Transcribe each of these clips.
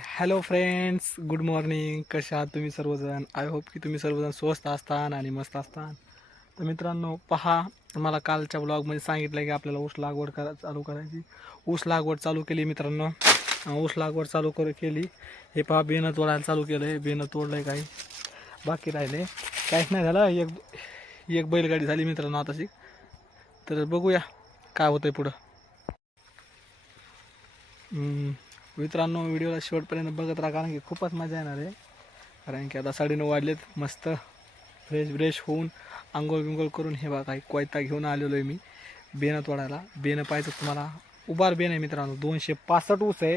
Hello friends good morning कशा आहात तुम्ही सर्वजण? आय होप की तुम्ही सर्वजण स्वस्त असतान आणि मस्त असतान. तर मित्रांनो पहा मला कालच्या ब्लॉगमध्ये सांगितलं की आपल्याला ऊस लागवड करा चालू करायची. ऊस लागवड चालू केली मित्रांनो. ऊस लागवड चालू कर केली. हे पहा बेनं तोडायला चालू केलं आहे बेनं तोडलं आहे काही. बाकी राहिले. काहीच नाही झालं. एक एक बैलगाडी झाली मित्रांनो आताशी. तर बघूया काय होतं आहे पुढं मित्रांनो व्हिडिओला शेवटपर्यंत बघत राहा कारण की खूपच मजा येणार आहे. कारण की आता साडेनऊ वाजलेत मस्त फ्रेश ब्रेश होऊन आंघोळ बिंगोळ करून हे बघा काही कोयता घेऊन आलेलो आहे मी बेनं तोडायला. बेनं पाहिजे तुम्हाला. उभार बेन आहे मित्रांनो दोनशे पासष्ट ऊस आहे.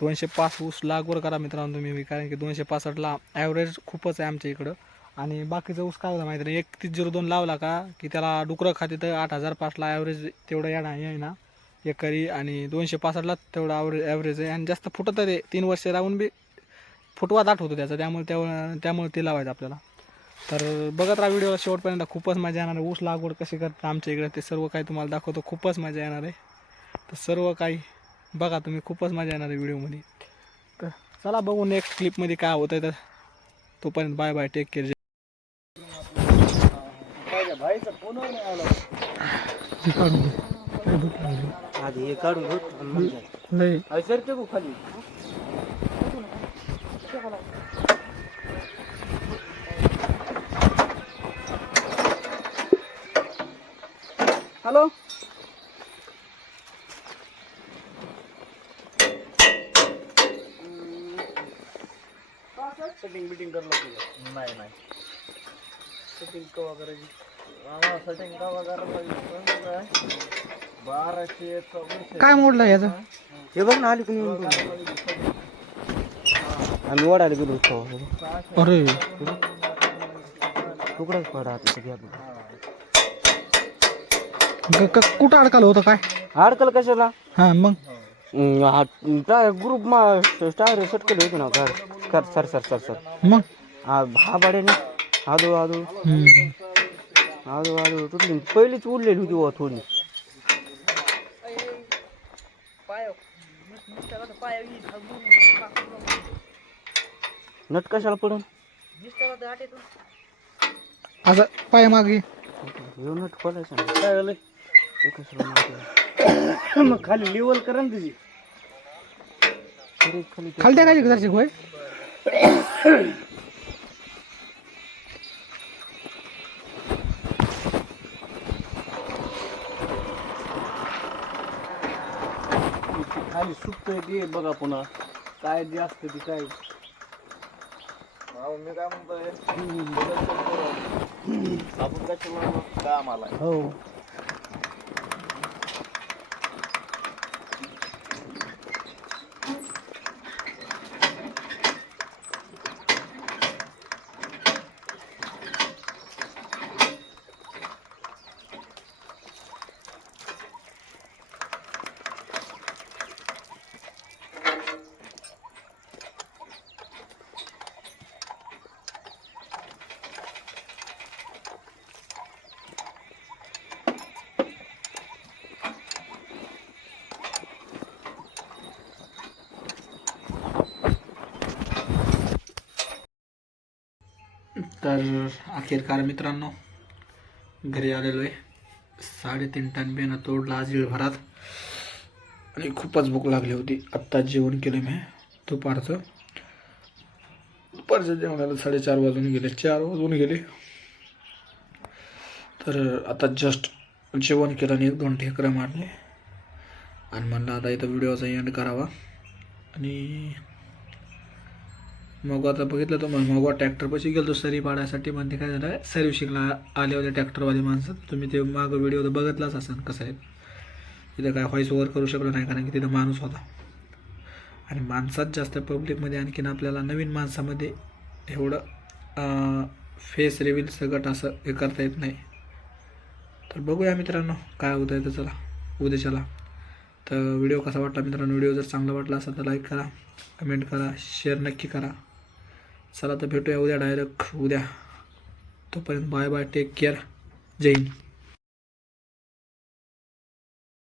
दोनशे पाच ऊस लागवड करा मित्रांनो तुम्ही कारण की दोनशे पासष्टला ॲव्हरेज खूपच आहे आमच्या इकडं. आणि बाकीचा ऊस काय होता माहिती नाही एकतीस झिरो दोन लावला का की त्याला डुकरं खाते तर आठ हजार पाचला ॲव्हरेज तेवढं येणार आहे ना एकरी आणि दोनशे पासष्टला तेवढं आवरे ॲव्हरेज आहे. आणि जास्त फुटत आहे ते तीन वर्ष राहून बी फुटवा दाट होतो त्याचा. त्यामुळे त्या त्यामुळे ते लावायचं आपल्याला. तर बघत राहा व्हिडिओला शेवटपर्यंत. खूपच मजा येणार आहे. ऊस लागवड कशी करतात आमच्या इकडे ते सर्व काही तुम्हाला दाखवतो. खूपच मजा येणार आहे. तर सर्व काही बघा तुम्ही. खूपच मजा येणार आहे व्हिडिओमध्ये तर चला बघू नेक्स्ट क्लिपमध्ये काय होतं आहे. तर तोपर्यंत बाय बाय टेक केअर आधी हे काढून घेऊ आणि मग जाऊ. नाही. अरे सर ते खाली. हॅलो? सेटिंग बिटिंग करलं तुझं नाही नाही. सेटिंग कवा करायची? बाराशे काय मोडलं याचं? हे. बघ ना आली कुणी आम्ही वडायला गेलो होतो अरे. तुकडाच पडा कुठं अडकालं होतं काय? अडकल कशाला? हां मग? ग्रुप मा स्टार सटकले होते ना घर. कर सर सर सर सर. मग? हा हा बाड्याने आदू आदू आदू आदू तुटली पहिलीच उडलेली होती बुवा थोडी. नट कशाला पडून? असं पाय मागे. येऊ नट पडायचं ना. काय झालं कशाला मागे? मग खाली लेवल करा ना तुझी. खाली खाली टाकायची का जराशी होय खाली सुटतंय ते बघा पुन्हा. काय जे असतं ते काय. मी काय म्हणतोय? आपण कशाला काम आलाय हो. तर अखेरकार मित्रांनो घरी आलेलो आहे. साडेतीन टन बेनं तोडला आज भरात आणि खूपच भूक लागली होती. आत्ता जेवण केलं मी दुपारचं. दुपारचं जेवणाला साडेचार वाजून गेले. चार वाजून गेले. तर आता जस्ट जेवण केलं आणि एक दोन ठेकरं मारले. आणि म्हणलं आता इथं व्हिडिओचा एंड करावा. आणि मग आता बघितलं तर मग मग ट्रॅक्टरपाशी गेलो सरी पाडायसाठी म्हणते काय झालं सर्व्हिशिंगला आले होते ट्रॅक्टरवाले माणसं. तुम्ही ते मागं व्हिडिओ तर बघितलाच असाल कसं आहे. तिथं काय व्हॉइस ओव्हर करू शकलो नाही कारण की तिथं माणूस होता. आणि माणसात जास्त पब्लिकमध्ये आणखीन आपल्याला नवीन माणसामध्ये एवढं फेस रिव्हिल सगट असं हे करता येत नाही. तर बघूया मित्रांनो काय होतं आहे तर चला. उद्याच्याला. तर व्हिडिओ कसा वाटला मित्रांनो? व्हिडिओ जर चांगला वाटला असेल तर लाईक करा कमेंट करा शेअर नक्की करा. चला तर भेटूया उद्या डायरेक्ट उद्या. तोपर्यंत bye bye take care Jai Hind.